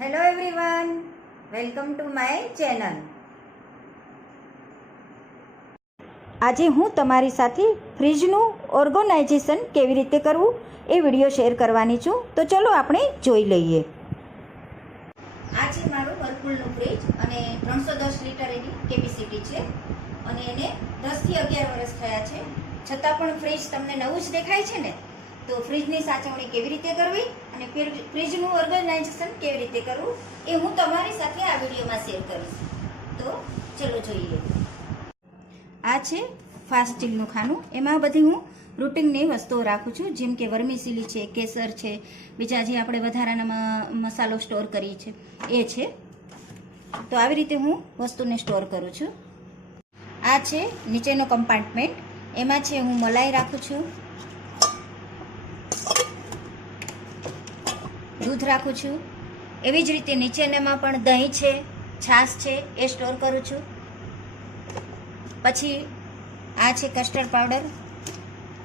Hello everyone, welcome to my channel. આજે હું તમારી સાથે ફ્રીજનું ઓર્ગેનાઇઝેશન કેવી રીતે કરવું એ વિડીયો શેર કરવાની છું. તો ચલો આપણે જોઈ લઈએ. આ છે મારું વર્લપૂલનું ફ્રીજ અને 310 લીટર એની કેપેસિટી છે અને એને 10 થી 11 વર્ષ થયા છે. છતાં પણ ફ્રીજ તમને નવું જ દેખાય છે ને. તો ફ્રીજની સાચવણી કેવી રીતે કરવી અને ફ્રીજનું ઓર્ગેનાઇઝેશન કેવી રીતે કરવું એ હું તમારી સાથે આ વિડીયોમાં શેર કરીશ. તો ચલો જોઈએ. આ છે ફાસ્ટ સ્ટીલનું ખાનું. એમાં બધી હું રૂટિનની વસ્તુઓ રાખું છું, જેમ કે વર્મીસીલી છે, કેસર છે, બીજા જે આપણે વધારાના મસાલો સ્ટોર કરીએ છીએ એ છે. તો આવી રીતે હું વસ્તુને સ્ટોર કરું છું. આ છે નીચેનો કમ્પાર્ટમેન્ટ. એમાં છે હું મલાઈ રાખું છું, દૂધ રાખું છું. એવી જ રીતે નીચેનામાં પણ દહીં છે, છાશ છે, એ સ્ટોર કરું છું. પછી આ છે કસ્ટર્ડ પાવડર.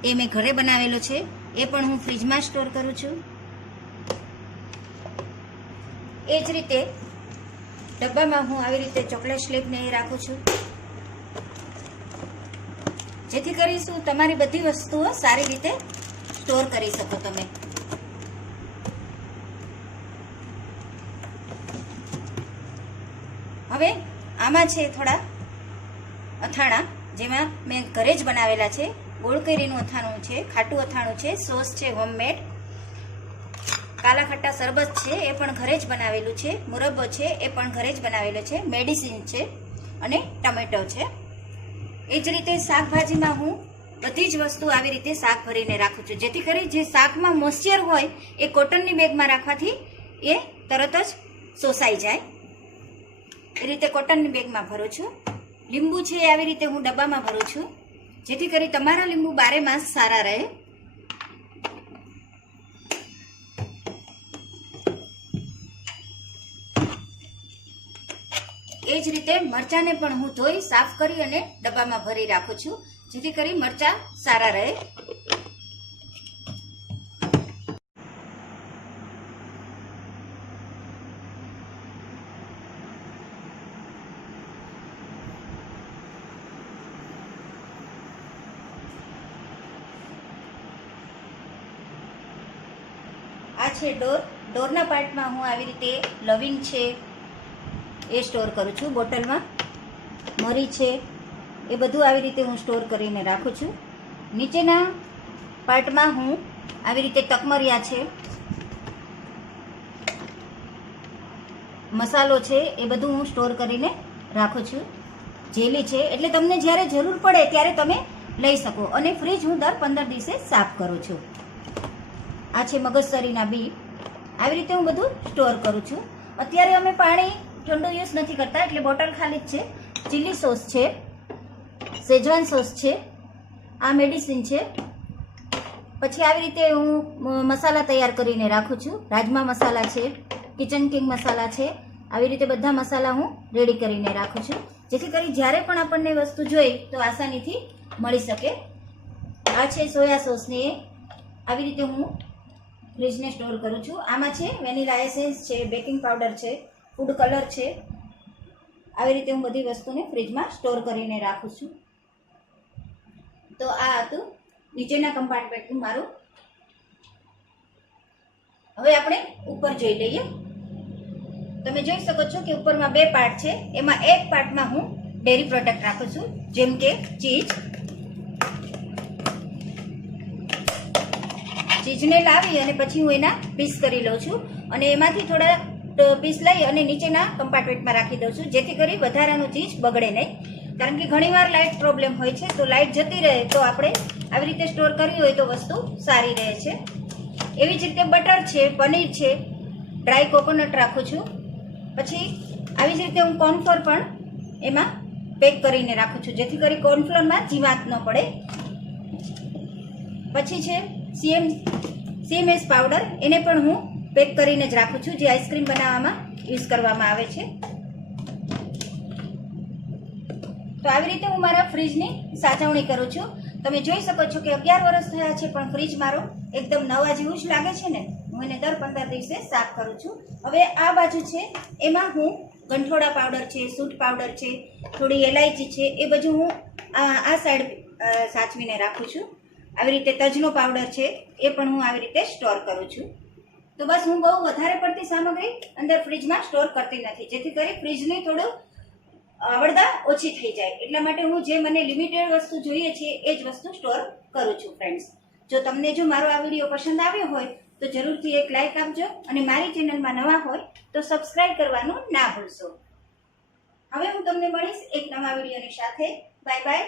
એ મેં ઘરે બનાવેલો છે, એ પણ હું ફ્રીજમાં સ્ટોર કરું છું. એ જ રીતે ડબ્બામાં હું આવી રીતે ચોકલેટ સ્લેબને એ રાખું છું, જેથી કરીશું તમારી બધી વસ્તુઓ સારી રીતે સ્ટોર કરી શકો તમે. હવે આમાં છે થોડા અથાણા, જેમાં મેં ઘરે જ બનાવેલા છે. ગોળ કેરીનું અથાણું છે, ખાટું અથાણું છે, સોસ છે હોમમેડ, કાલા ખટ્ટા શરબત છે એ પણ ઘરે જ બનાવેલું છે, મુરબ્બો છે એ પણ ઘરે જ બનાવેલો છે, મેડિસિન છે અને ટમેટો છે. એ જ રીતે શાકભાજીમાં હું બધી જ વસ્તુ આવી રીતે શાક ભરીને રાખું છું, જેથી કરી જે શાકમાં મોઇશ્ચર હોય એ કોટનની બેગમાં રાખવાથી એ તરત જ શોષાઈ જાય. એ રીતે કોટનની બેગમાં ભરું છું. લીંબુ છે એ આવી રીતે હું ડબ્બામાં ભરું છું, જેથી કરી તમારા લીંબુ 12 માસ સારા રહે. એ જ રીતે મરચાંને પણ હું ધોઈ સાફ કરી અને ડબ્બામાં ભરી રાખું છું, જેથી કરી મરચાં સારા રહે. આ છે ડોર. ડોરના પાર્ટમાં હું આવી રીતે લવિંગ છે એ સ્ટોર કરું છું બોટલમાં. મરી છે એ બધું આવી રીતે હું સ્ટોર કરીને રાખું છું. નીચેના પાર્ટમાં હું આવી રીતે તકમરિયા છે, મસાલો છે એ બધું હું સ્ટોર કરીને રાખું છું. જેલી છે એટલે તમને જ્યારે જરૂર પડે ત્યારે તમે લઈ શકો. અને ફ્રીજ હું દર 15 દિવસે સાફ કરું છું. આ છે મગજતરીના બી. આવી રીતે હું બધું સ્ટોર કરું છું. અત્યારે અમે પાણી ઠંડુ યુઝ નથી કરતા, એટલે બોટલ ખાલી જ છે. ચીલી સોસ છે, શેઝવાન સોસ છે, આ મેડિસિન છે. પછી આવી રીતે હું મસાલા તૈયાર કરીને રાખું છું. રાજમા મસાલા છે, કિચન કિંગ મસાલા છે. આવી રીતે બધા મસાલા હું રેડી કરીને રાખું છું, જેથી કરી જ્યારે પણ આપણને વસ્તુ જોઈ તો આસાનીથી મળી શકે. આ છે સોયા સોસની. આવી રીતે હું ફ્રીજને સ્ટોર કરું છું. આમાં છે વેનીલા એસેન્સ છે, બેકિંગ પાવડર છે, ફૂડ કલર છે. આવી રીતે હું બધી વસ્તુને ફ્રીજમાં સ્ટોર કરીને રાખું છું. તો આ હતું નીચેના કમ્પાર્ટમેન્ટનું મારું. હવે આપણે ઉપર જોઈ લઈએ. તમે જોઈ શકો છો કે ઉપરમાં 2 પાર્ટ છે. એમાં એક પાર્ટમાં હું ડેરી પ્રોડક્ટ રાખું છું, જેમ કે ચીઝને લાવી અને પછી હું એના પીસ કરી લઉં છું અને એમાંથી થોડા પીસ લઈ અને નીચેના કમ્પાર્ટમેન્ટમાં રાખી દઉં છું, જેથી કરી વધારાનું ચીઝ બગડે નહીં. કારણ કે ઘણીવાર લાઇટ પ્રોબ્લેમ હોય છે, તો લાઇટ જતી રહે તો આપણે આવી રીતે સ્ટોર કરવી હોય તો વસ્તુ સારી રહે છે. એવી જ રીતે બટર છે, પનીર છે, ડ્રાય કોકોનટ રાખું છું. પછી આવી જ રીતે હું કોર્નફ્લોર પણ એમાં પેક કરીને રાખું છું, જેથી કરી કોર્નફ્લોરમાં જીવાત ન પડે. પછી છે CMS પાવડર. એને પણ હું પેક કરીને જ રાખું છું, જે આઈસ્ક્રીમ બનાવવામાં યુઝ કરવામાં આવે છે. તો આવી રીતે હું મારા ફ્રીજની સાચવણી કરું છું. તમે જોઈ શકો છો કે 11 વર્ષ થયા છે, પણ ફ્રીજ મારો એકદમ નવા જેવું જ લાગે છે ને. હું હું એને દર 15 દિવસે સાફ કરું છું. હવે આ બાજુ છે એમાં હું ગંઠોડા પાવડર છે, સૂંઠ પાવડર છે, થોડી એલાયચી છે, એ બધું હું આ સાઈડ સાચવીને રાખું છું. આવી રીતે તજનો પાવડર છે એ પણ હું આવી રીતે સ્ટોર કરું છું. તો બસ હું બહુ વધારે પડતી સામગ્રી અંદર ફ્રીજમાં સ્ટોર કરતી નથી, જેથી કરી ફ્રીજની થોડું આવડતા ઓછી થઈ જાય. એટલા માટે હું જે મને લિમિટેડ વસ્તુ જોઈએ છે એ જ વસ્તુ સ્ટોર કરું છું. ફ્રેન્ડ્સ, જો તમને જો મારો આ વિડીયો પસંદ આવ્યો હોય તો જરૂરથી એક લાઈક આપજો અને મારી ચેનલમાં નવા હોય તો સબસ્ક્રાઇબ કરવાનું ના ભૂલશો. હવે હું તમને મળીશ એક નવા વિડીયોની સાથે. Bye bye.